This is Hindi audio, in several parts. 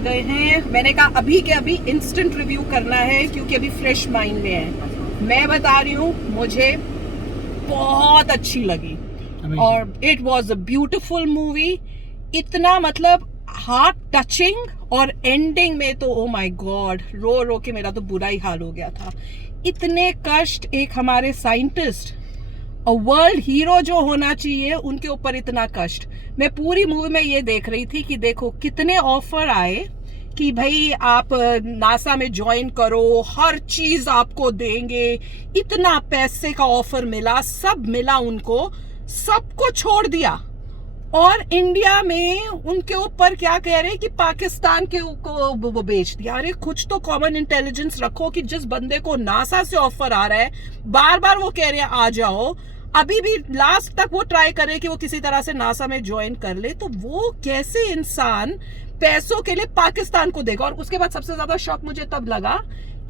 गए हैं। मैंने कहा अभी के अभी इंस्टेंट रिव्यू करना है क्योंकि अभी फ्रेश माइंड में है। मैं बता रही हूँ, मुझे बहुत अच्छी लगी और it was a beautiful movie. इतना मतलब हार्ट टचिंग और एंडिंग में तो ओ माय गॉड, रो रो के मेरा तो बुरा ही हाल हो गया था। इतने कष्ट, एक हमारे साइंटिस्ट वर्ल्ड हीरो जो होना चाहिए उनके ऊपर इतना कष्ट। मैं पूरी मूवी में ये देख रही थी कि देखो कितने ऑफर आए कि भाई आप नासा में ज्वाइन करो, हर चीज आपको देंगे, इतना पैसे का ऑफर मिला, सब मिला उनको, सबको छोड़ दिया और इंडिया में उनके ऊपर क्या कह रहे हैं कि पाकिस्तान के को वो बेच दिया। अरे कुछ तो कॉमन इंटेलिजेंस रखो कि जिस बंदे को नासा से ऑफर आ रहा है, बार बार वो कह रहे हैं आ जाओ, अभी भी लास्ट तक वो ट्राई करे कि वो किसी तरह से नासा में ज्वाइन कर ले, तो वो कैसे इंसान पैसों के लिए पाकिस्तान को देगा। और उसके बाद सबसे ज्यादा शॉक मुझे तब लगा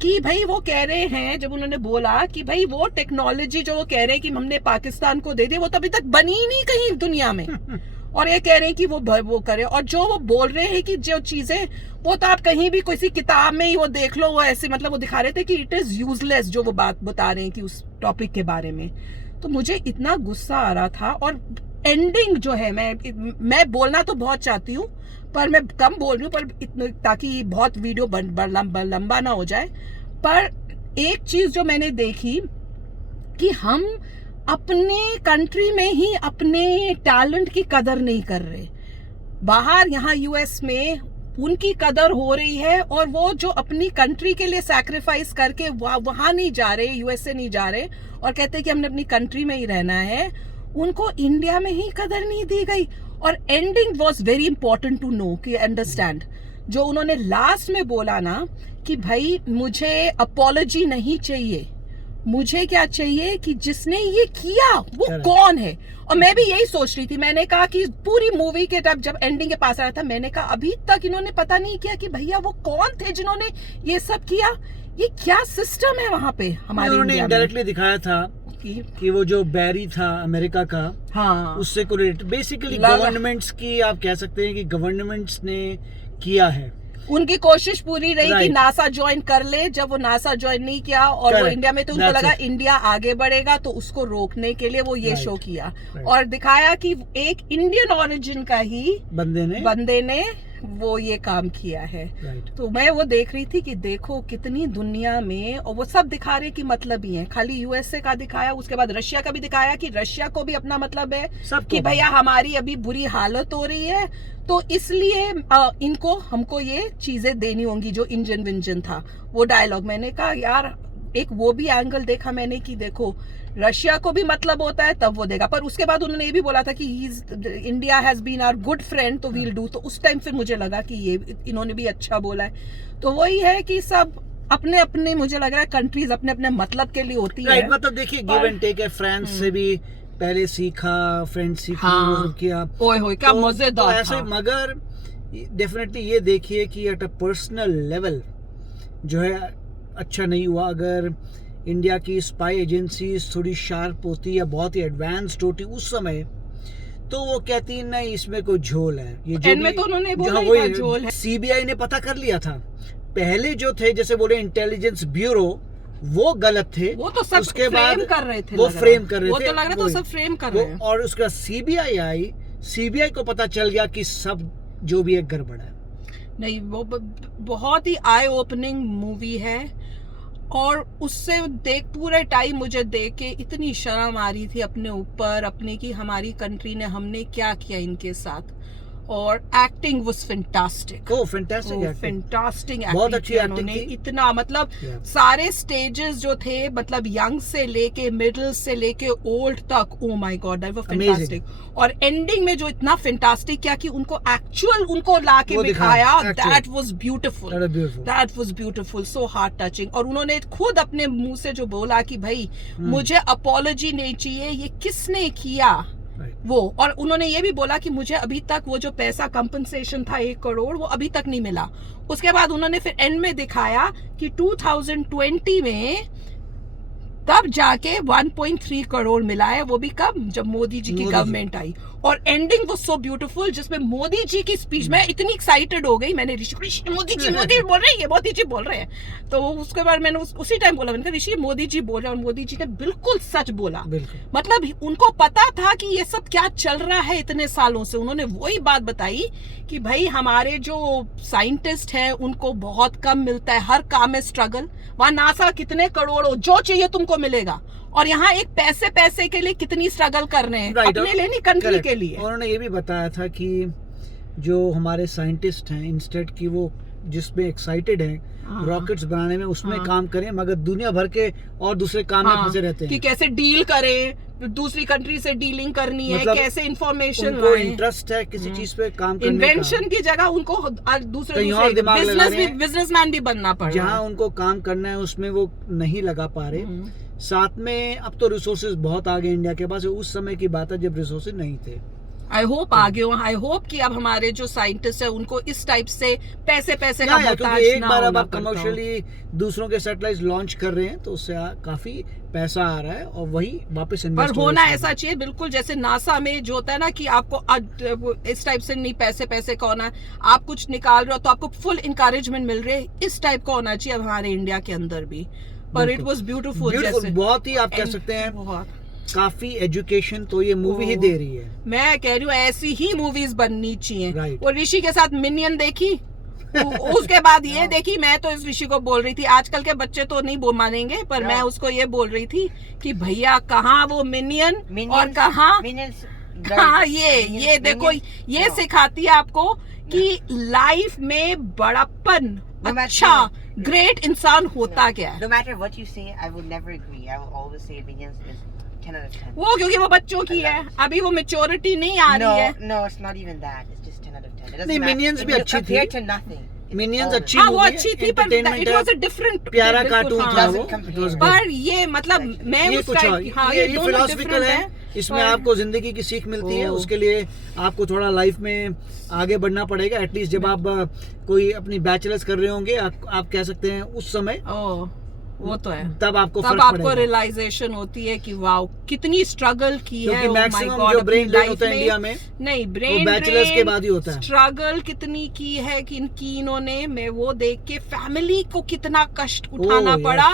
कि भाई वो कह रहे हैं, जब उन्होंने बोला कि भाई वो टेक्नोलॉजी जो वो कह रहे हैं कि हमने पाकिस्तान को दे दी, वो तो अभी तक बनी ही नहीं कहीं दुनिया में और ये कह रहे हैं कि वो करे। और जो वो बोल रहे हैं कि जो चीजें, वो तो आप कहीं भी किसी किताब में ही वो देख लो, वो ऐसे मतलब वो दिखा रहे थे कि इट इज यूजलेस, जो वो बात बता रहे हैं कि उस टॉपिक के बारे में। तो मुझे इतना गुस्सा आ रहा था। और एंडिंग जो है, मैं बोलना तो बहुत चाहती हूँ पर मैं कम बोल रही हूँ, पर ताकि बहुत वीडियो लंबा ना हो जाए। पर एक चीज जो मैंने देखी कि हम अपने कंट्री में ही अपने टैलेंट की कदर नहीं कर रहे। बाहर यहाँ यूएस में उनकी कदर हो रही है और वो जो अपनी कंट्री के लिए सैक्रिफाइस करके वहां नहीं जा रहे, यूएसए नहीं जा रहे और कहते हैं कि हमने अपनी कंट्री में ही रहना है, उनको इंडिया में ही कदर नहीं दी गई। और ending was very important to know कि अंडरस्टैंड, जो उन्होंने लास्ट में बोला ना कि भाई मुझे अपॉलॉजी नहीं चाहिए, मुझे क्या चाहिए कि जिसने ये किया वो कौन है। और मैं भी यही सोच रही थी, मैंने कहा कि पूरी मूवी के जब एंडिंग के पास आया था, मैंने कहा अभी तक इन्होंने पता नहीं किया कि भैया वो कौन थे जिन्होंने ये सब किया, ये क्या सिस्टम है वहां पे हमारे इंडिया में। इनडायरेक्टली दिखाया था कि वो जो बैरी था अमेरिका का, हाँ, उससे को बेसिकली गवर्नमेंट्स की, आप कह सकते हैं कि गवर्नमेंट्स ने किया है। उनकी कोशिश पूरी रही कि नासा ज्वाइन कर ले। जब वो नासा ज्वाइन नहीं किया और वो इंडिया में, तो उनको लगा इंडिया आगे बढ़ेगा, तो उसको रोकने के लिए वो ये शो किया और दिखाया कि एक इंडियन ओरिजिन का ही बंदे ने वो ये काम किया है। तो मैं वो देख रही थी कि देखो कितनी दुनिया में, और वो सब दिखा रहे कि मतलब ही है, खाली यूएसए का दिखाया, उसके बाद रशिया का भी दिखाया कि रशिया को भी अपना मतलब है कि भैया हमारी अभी बुरी हालत हो रही है, तो इसलिए इनको हमको ये चीजें देनी होंगी। जो इंजन विंजन था वो डायलॉग, मैंने कहा यार एक वो भी एंगल देखा मैंने कि देखो रशिया को भी मतलब होता है तब वो देगा। पर उसके बाद उन्होंने ये भी बोला था कि India has been our good friend, तो वील डू। तो उस टाइम फिर मुझे लगा कि ये इन्होंने भी अच्छा बोला है। तो वही है कि सब अपने अपने, मुझे लग रहा है कंट्रीज अपने अपने मतलब के लिए होती है। मतलब देखिए गिव एंड टेक है। फ्रांस से भी पहले सीखा, फ्रेंच सीखा, हाँ, किया, ओए होए क्या मजेदार ऐसे। मगर डेफिनेटली ये देखिए कि एट अ पर्सनल लेवल जो है अच्छा नहीं हुआ। अगर इंडिया की स्पाई एजेंसीज थोड़ी शार्प होती या बहुत ही एडवांस्ड होती उस समय, तो वो कहती नहीं इसमें कोई झोल है। ये जो में तो उन्होंने बोला झोल है। सीबीआई ने पता कर लिया था पहले, जो थे जैसे बोले इंटेलिजेंस ब्यूरो, वो गलत थे। वो तो सब उसके बाद कर रहे थे, वो फ्रेम कर रहे थे, वो तो लग रहा था सब फ्रेम कर रहे हैं। और उसका सीबीआई आई, सीबीआई को पता चल गया कि सब जो भी एक गड़बड़ है। नहीं, वो बहुत ही आई ओपनिंग मूवी है और उससे पूरे टाइम मुझे देख के इतनी शर्म आ रही थी अपने ऊपर, अपने की हमारी कंट्री ने, हमने क्या किया इनके साथ। और एक्टिंग वाज फैंटास्टिक, फैंटास्टिक बहुत अच्छी एक्टिंग थी। इतना मतलब सारे स्टेजेस जो थे, मतलब यंग से लेके मिडिल से लेके ओल्ड तक, oh my God that was fantastic. और एंडिंग में जो इतना फैंटास्टिक किया कि उनको एक्चुअल उनको लाके दिखाया, that was beautiful, that was beautiful, so heart touching. और उन्होंने खुद अपने मुंह से जो बोला कि भाई मुझे अपॉलॉजी नहीं चाहिए, ये किसने किया वो। और उन्होंने ये भी बोला कि मुझे अभी तक वो जो पैसा कंपनसेशन था 1 करोड़, वो अभी तक नहीं मिला। उसके बाद उन्होंने फिर एंड में दिखाया कि 2020 में तब जाके 1.3 करोड़ मिला है, वो भी कब, जब मोदी जी की गवर्नमेंट आई। और एंडिंग वो सो ब्यूटीफुल, जिसमें मोदी जी की स्पीच, मैं इतनी एक्साइटेड हो गई, मैंने ऋषि को, ऋषि मोदी जी बोल रहे हैं, मोदी जी बोल रहे हैं। तो उसके बाद मैंने उसी टाइम बोला, मैंने कहा ऋषि मोदी जी बोल रहे हैं, और मोदी जी ने बिल्कुल सच बोला। मतलब उनको पता था कि ये सब क्या चल रहा है इतने सालों से। उन्होंने वही बात बताई कि भाई हमारे जो साइंटिस्ट हैं उनको बहुत कम मिलता है, हर काम में स्ट्रगल। वहां नासा कितने करोड़ों, जो चाहिए तुमको मिलेगा, और यहाँ एक पैसे के लिए कितनी स्ट्रगल कर रहे हैं, अपने लिए नहीं, कंट्री के लिए। उन्होंने ये भी बताया था कि जो हमारे साइंटिस्ट हैं इंस्टेड की वो जिसमें एक्साइटेड हैं रॉकेट्स बनाने में, उसमें काम करें, मगर दुनिया भर के और दूसरे काम में फंसे रहते हैं कि कैसे डील करें, दूसरी कंट्री से डीलिंग करनी है, मतलब कैसे इंफॉर्मेशन, उनको इंटरेस्ट है किसी चीज पे काम करने का। इन्वेंशन की जगह उनको दूसरे बिजनेसमैन भी बनना पड़ रहा है। जहाँ उनको काम करना है उसमें वो नहीं लगा पा रहे। साथ में अब तो रिसोर्सेज बहुत आ गए इंडिया के पास, उस समय की बात है जब रिसोर्सेज नहीं थे। आई होप आगे हो, आई होप कि अब हमारे जो साइंटिस्ट है उनको इस टाइप से पैसे का मोहताज एक बार अब आप कमर्शियली दूसरों के सैटेलाइट लॉन्च कर रहे हैं तो उससे काफी पैसा आ रहा है और वही वापस इन्वेस्ट पर होना ऐसा चाहिए बिल्कुल जैसे नासा में जो होता है ना कि आपको इस टाइप से नहीं, पैसे का होना है, आप कुछ निकाल रहे हो तो आपको फुल इंकरेजमेंट मिल रही है, इस टाइप का होना चाहिए अब हमारे इंडिया के अंदर भी। पर इट वाज ब्यूटीफुल, बहुत ही आप कह सकते हैं काफी एजुकेशन तो ये मूवी ही दे रही है। मैं कह रही हूँ ऐसी ही मूवीज बननी चाहिए। और ऋषि के साथ मिनियन देखी, उसके बाद ये देखी। मैं तो इस ऋषि को बोल रही थी, आजकल के बच्चे तो नहीं मानेंगे, पर मैं उसको ये बोल रही थी कि भैया कहाँ वो मिनियन और कहाँ ये देखो, ये सिखाती है आपको कि लाइफ में बड़प्पन अच्छा ग्रेट इंसान होता क्या है। No matter what you say, I would never agree. I will always say Minions is 10 out of 10. वो क्योंकि वो बच्चों की है, अभी वो मैच्योरिटी नहीं आ रही है। No, it's not even that. It's just 10 out of 10. नहीं, Minions भी अच्छी थी। Compared to nothing. मिनियंस अच्छी वो अच्छी थी, पर इट वाज अ डिफरेंट प्यारा कार्टून था वो। पर ये मतलब मैं ये कुछ ये फिलॉसफिकल है, इसमें आपको जिंदगी की सीख मिलती है। उसके लिए आपको थोड़ा लाइफ में आगे बढ़ना पड़ेगा। एटलीस्ट जब आप कोई अपनी बैचलर्स कर रहे होंगे, आप कह सकते हैं उस समय वो तो है, तब आपको रियलाइजेशन होती है कि वाओ कितनी स्ट्रगल की है। मैक्सिमम जो ब्रेन ड्रेन होता है इंडिया में, नहीं ब्रेन बैचलर्स के बाद ही होता है। स्ट्रगल कितनी की है कि इन्होंने, मैं वो देख के फैमिली को कितना कष्ट उठाना पड़ा।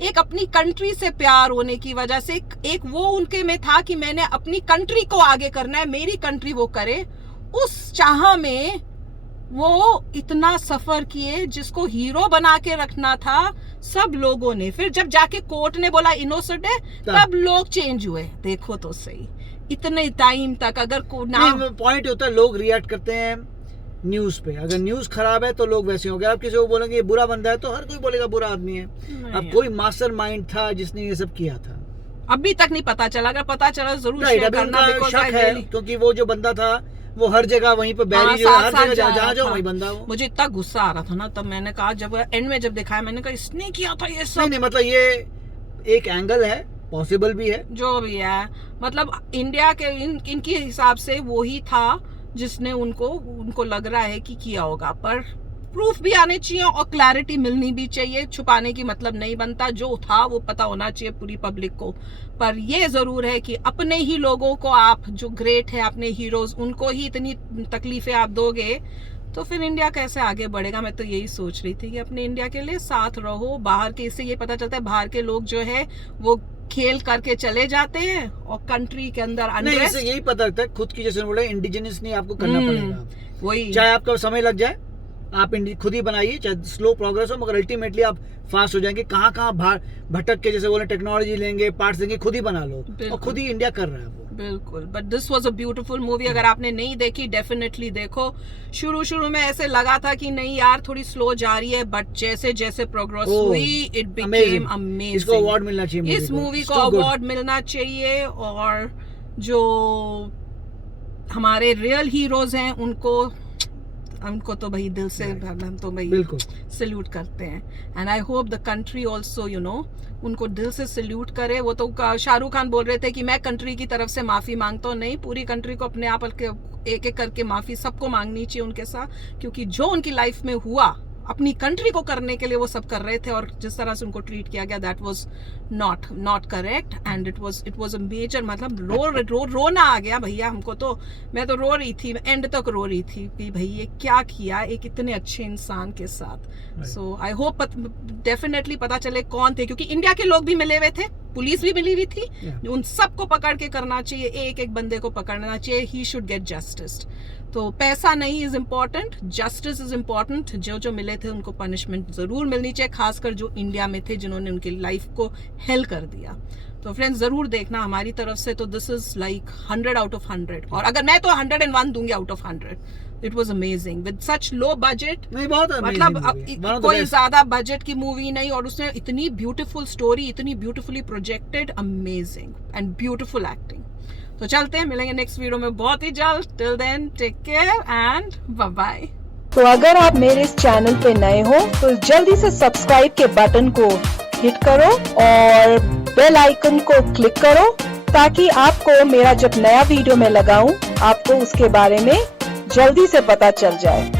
एक अपनी कंट्री से प्यार होने की वजह से एक वो उनके में था कि मैंने अपनी कंट्री को आगे करना है, मेरी कंट्री वो करे। उस चाह में वो इतना सफर किए, जिसको हीरो बना के रखना था सब लोगों ने। फिर जब जाके कोर्ट ने बोला इनोसेंट है, तब लोग चेंज हुए। देखो तो सही, इतने टाइम तक अगर पॉइंट होता है, लोग रिएक्ट करते हैं न्यूज पे। अगर न्यूज खराब है तो लोग वैसे हो गए। आप किसी को बोलेंगे ये बुरा बंदा है तो हर कोई बोलेगा बुरा आदमी है। अब कोई मास्टरमाइंड था जिसने ये सब किया था, अभी तक नहीं पता चला। अगर पता चला जरूर शेयर करना, शक है क्योंकि वो जो बंदा था वो हर जगह वहीं पे बैरी, हर जगह जहाँ जाओ वही बंदा वो। मुझे इतना गुस्सा आ रहा था ना, तब मैंने कहा, जब एंड में जब दिखाया, मैंने कहा इसने किया था ये सब। नहीं, मतलब ये एक एंगल है, पॉसिबल भी है, जो भी है। मतलब इंडिया के इनके हिसाब से वो ही था जिसने उनको लग रहा है कि किया होगा। पर प्रूफ भी आने चाहिए और क्लैरिटी मिलनी भी चाहिए। छुपाने की मतलब नहीं बनता, जो था वो पता होना चाहिए पूरी पब्लिक को। पर ये जरूर है कि अपने ही लोगों को, आप जो ग्रेट है, अपने हीरोज, उनको ही इतनी तकलीफें आप दोगे तो फिर इंडिया कैसे आगे बढ़ेगा। मैं तो यही सोच रही थी कि अपने इंडिया के लिए साथ रहो। बाहर के, इससे ये पता चलता है बाहर के लोग जो है वो खेल करके चले जाते हैं और कंट्री के अंदर अनरेस्ट। नहीं, यही पता लगता है खुद की, जैसे बोले इंडिजिनस नहीं आपको करना पड़ेगा। वही, चाहे आपका समय लग जाए, आप खुद ही बनाइए, चाहे स्लो प्रोग्रेस हो, मगर अल्टीमेटली आप फास्ट हो जाएंगे। कहाँ भटक के, जैसे बोले टेक्नोलॉजी लेंगे, पार्ट्स देंगे, खुद ही बना लो। और खुद ही इंडिया कर रहा है वो। बिल्कुल। But this was a beautiful movie. अगर आपने नहीं देखी, डेफिनेटली देखो। शुरू में ऐसे लगा था कि नहीं यार थोड़ी स्लो जा रही है, बट जैसे जैसे प्रोग्रेस हुई, इट बिकेम अमेजिंग। इसको अवार्ड मिलना चाहिए, इस मूवी को अवार्ड मिलना चाहिए। और जो हमारे रियल हीरोज हैं उनको तो भाई दिल से हम तो भाई सल्यूट करते हैं। And I hope the country also उनको दिल से सल्यूट करे। वो तो शाहरुख खान बोल रहे थे कि मैं कंट्री की तरफ से माफी मांगता हूँ। नहीं, पूरी कंट्री को अपने आप एक एक करके माफी सबको मांगनी चाहिए उनके साथ, क्योंकि जो उनकी लाइफ में हुआ अपनी कंट्री को करने के लिए वो सब कर रहे थे, और जिस तरह से उनको ट्रीट किया गया that was not correct, and it was a major, मतलब रोना आ गया भैया हमको। तो मैं तो रो रही थी, एंड तक रो रही थी कि भाई ये क्या किया एक इतने अच्छे इंसान के साथ। सो आई होप डेफिनेटली पता चले कौन थे, क्योंकि इंडिया के लोग भी मिले हुए थे, पुलिस भी मिली हुई थी, उन सबको पकड़ के करना चाहिए, एक एक बंदे को पकड़ना चाहिए, ही शुड गेट जस्टिस। तो पैसा नहीं is important, justice is important. जो मिले थे उनको पनिशमेंट जरूर मिलनी चाहिए, खासकर जो इंडिया में थे जिन्होंने उनकी लाइफ को हेल कर दिया। तो फ्रेंड्स जरूर देखना हमारी तरफ से, तो this is like 100 out of 100, और अगर मैं तो 101 दूंगी out of 100। It was amazing with such low budget, मतलब कोई ज्यादा बजट की मूवी नहीं, और उसने इतनी ब्यूटीफुल स्टोरी, इतनी beautifully projected, amazing and beautiful acting. तो चलते हैं, मिलेंगे नेक्स्ट वीडियो में बहुत ही जल्द। Till then take care and bye bye. तो अगर आप मेरे इस चैनल पे नए हो तो जल्दी से सब्सक्राइब के बटन को हिट करो और बेल आइकन को क्लिक करो, ताकि आपको मेरा जब नया वीडियो मैं लगाऊं आपको उसके बारे में जल्दी से पता चल जाए।